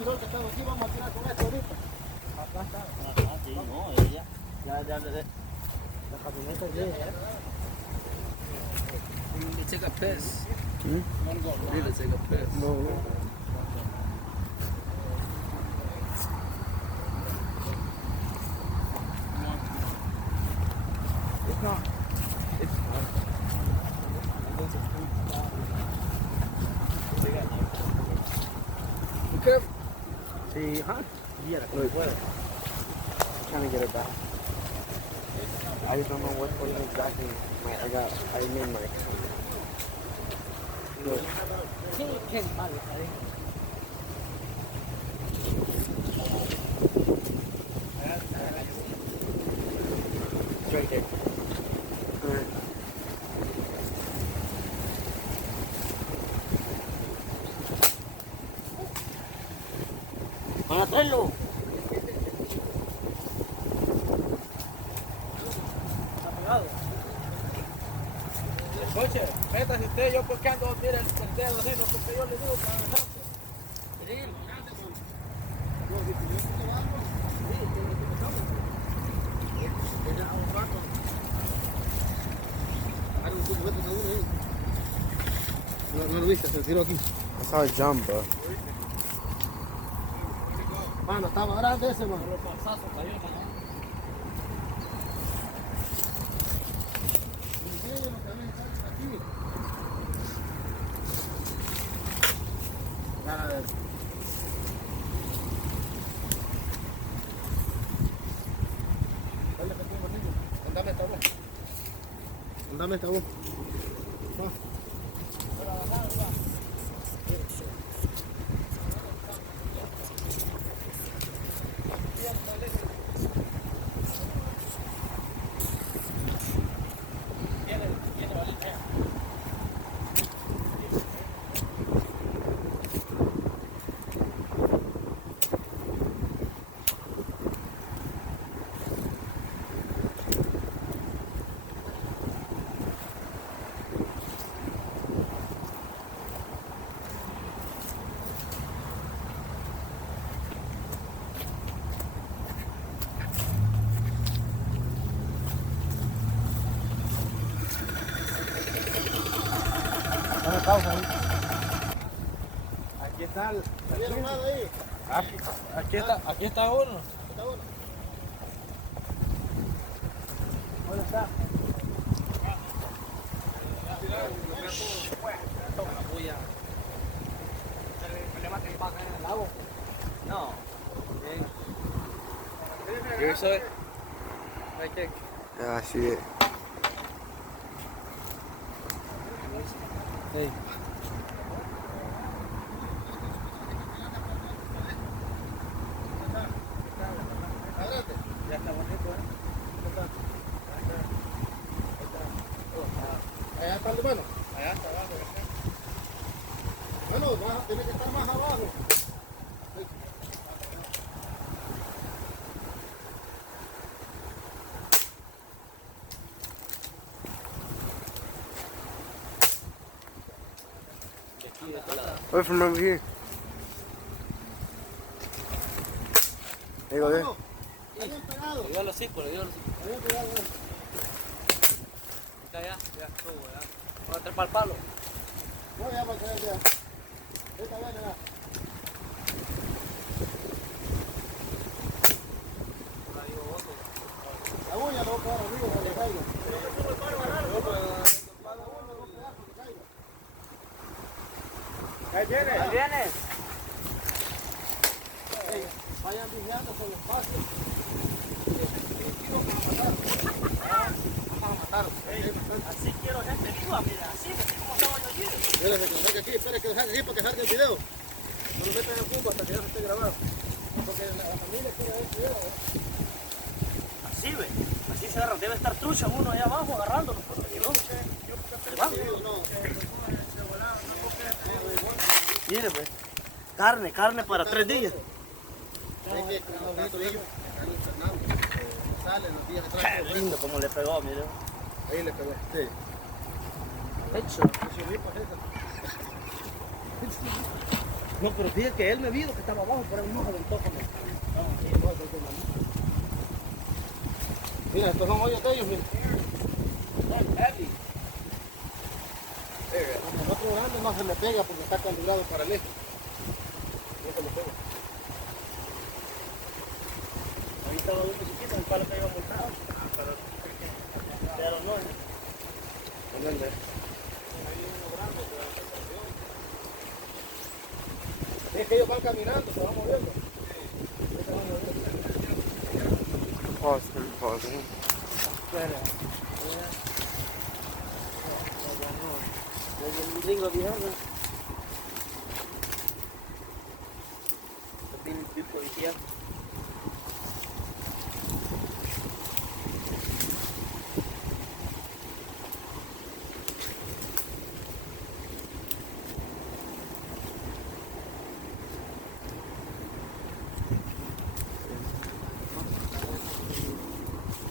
miró que estaba aquí, vamos a tirar con esto ahorita. Acá está. Ajá, sí, no, ella. Ya, La camioneta es vieja, ¿eh? You take a piss. Hmm? Want to go really take a piss? No, no. It's not. It's not. Okay. Sí, ajá. Yeah, no puedo. Trying to get it back. I just don't know what exactly. I made my. Look. It's right there. Alright. van a traerlo. Coche, métase usted, yo porque ando, mira el dedo así, no porque yo le digo para adelante. No lo viste, se tiró aquí. I saw it jump, bro. Mano, estaba grande ese, mano. Los pasazos cayó, ¿no? Andame esta voz. Dame pausa ahí. Aquí está el... ¿Vieron nada ahí? Aquí está uno. Está uno. ¿Dónde está? No. You saw it? Right there. Yeah, I see it. Hey. Adelante. Ya está bonito, ¿eh? Allá está el de mano. Allá está abajo. Bueno, tiene que estar más abajo. Wait from over here. There you go there. Habían pegado. Le dio los círculos, le dio los círculos. Habían pegado. Está allá, ya estuvo, ya. Vamos a trepar el palo. No, ya para caer ya. Esta vez ya. La uña no para arriba, que le caiga. Ahí viene. Ahí viene. Vayan vigiando con los pasos. Así quiero gente viva, mira, así como estaba yo aquí. Espérate que lo saque aquí, espérate que lo saque aquí para que salga el video. No lo metan en el fútbol hasta que ya se esté grabado. Porque la familia quiere ver el video. Así ve, así se agarra. Debe estar trucha uno allá abajo agarrándolo, porque no. Mire, pues. Carne para 3 días. Es que como bonito ellos, Carlos Fernando, salen los días atrás. Qué lindo como le pegó, mire. Ahí le pegó. Sí. Hecho. No, pero dije que él me vio que estaba abajo, pero él no se aventó con él. Mira, estos son hoyos de ellos, mira. El otro grande no se le pega porque está calibrado para el eje. No se le pega. Ahí estaba uno chiquito, el palo que iba montado. Pero no. ¿Dónde? Es que ellos van caminando, se van moviendo. Pause, pause. El gringo viejo, ¿no? Tiene el policía.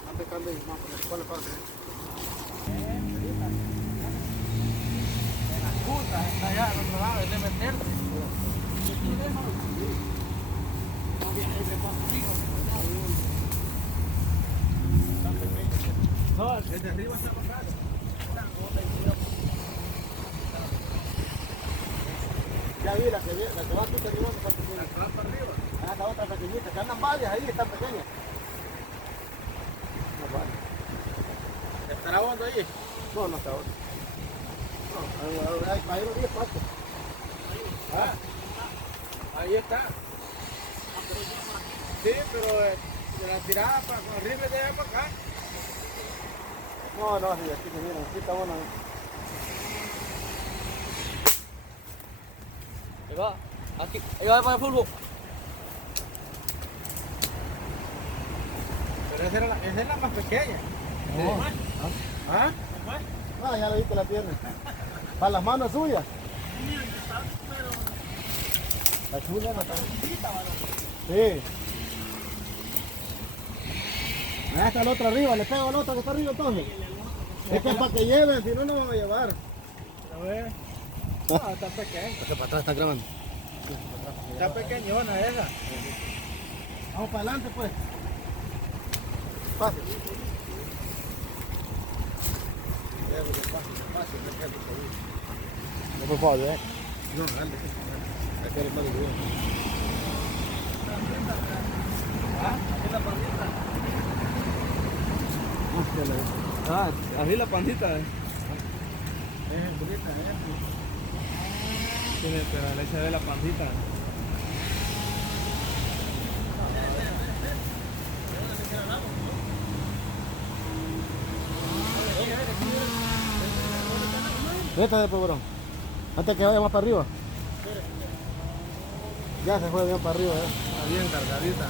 Antes cambia y más con el cual pasa. Está allá al otro lado, es de meterse. No, el de arriba está comprado. Ya vi la que va tú te llevando está pequeña. La que va para arriba. Ah, la otra pequeñita, que andan varias ahí, están pequeñas. No, vale. ¿Estará hondo ahí? No, no está ahora. No, ahí no 10 pasos. Ahí está. Sí, pero de la tirada para con el rifle de allá para acá. No, sí, aquí se miran, aquí está bueno. Ahí va. Aquí. Ahí va para el fútbol. Pero esa es la más pequeña. No. ¿Ah? Ah, ya le viste la pierna. Para las manos suyas. La chula no está. Sí. Ahí está el otro arriba, le pego al otro que está arriba entonces. Es que para que lleven, si no, no van a llevar. A ver. No, está pequeña. Porque para atrás está grabando. Está pequeñona esa. Vamos para adelante pues. Fácil. No puedo ver. No, dale. Hay que ir más duro. Ah, así la pandita. Es bonita, Tiene, pero le echa de la pandita. Vete de pobrón. Antes que vaya más para arriba. Ya se fue bien para arriba, Está bien cargadita.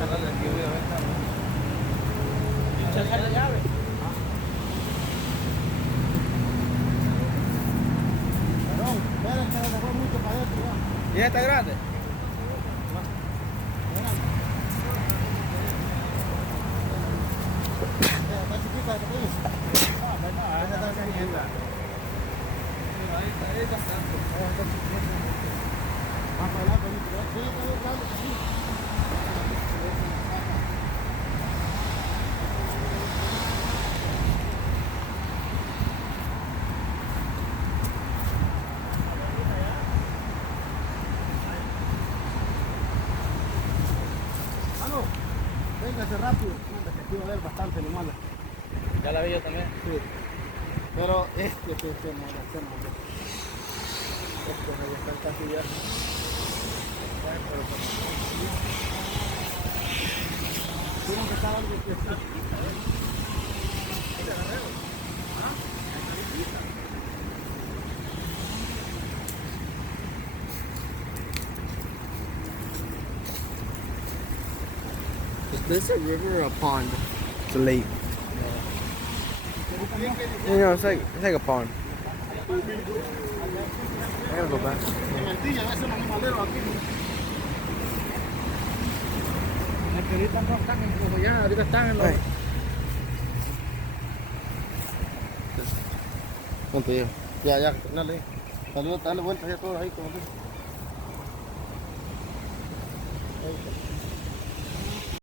Dale, aquí voy a ver, Echa la llave. Perdón, esperen que se fue mucho para adentro ya. ¿Y esta está grande? Está chiquita, ¿qué tienes? Esa está pequeñita. Ahí está bastante. Más para adelante, sí, está bien grande, sí. Mano, véngase rápido. Manda, que aquí va a haber bastante nomás. Ya la vi yo también. Sí. Pero este no. Estos ahí están casi ya. Tienen que estar algo que Is this a river or a pond? It's a lake. You know, it's like a pond. I gotta go back. en Mentilla, ese es un animalero aquí. Es que ahorita no están en como ya, ahorita están en los... Hey. ¿Cuánto lleva? Ya, dale. Dale vueltas ya todo ahí como que. Ahí está.